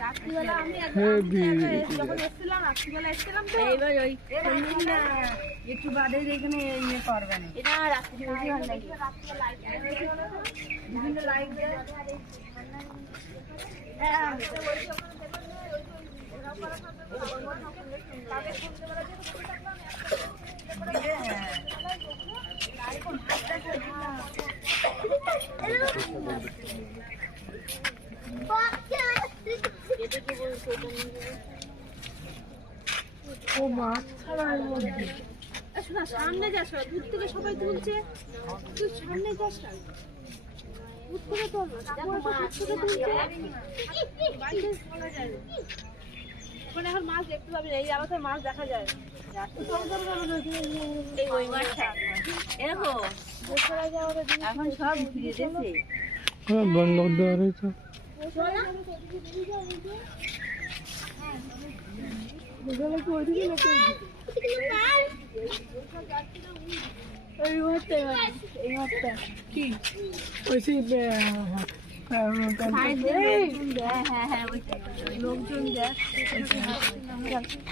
রাত্রিবেলা আমি যখন এসেছিলাম রাত্রিবেলা এসেছিলাম তো এইবার ওই একটু বাদে এখানে ইয়ে করবে না এটা রাত্রি বেশি ভালো লাগে বিভিন্ন লাইট দেয় ও মাছ ছাড়ার মধ্যে শোনা সামনে যাস দূর থেকে সবাই তুলছে তুই সামনে যাস না দূর থেকে তোল ওখানে এখন মাছ দেখতে পাবি এই আলাদা মাছ দেখা যায় ওই মাছটা এরকম এখন সব ফিরে দিয়েছে বন্ধ দেওয়া রয়েছে লোকজন দেখ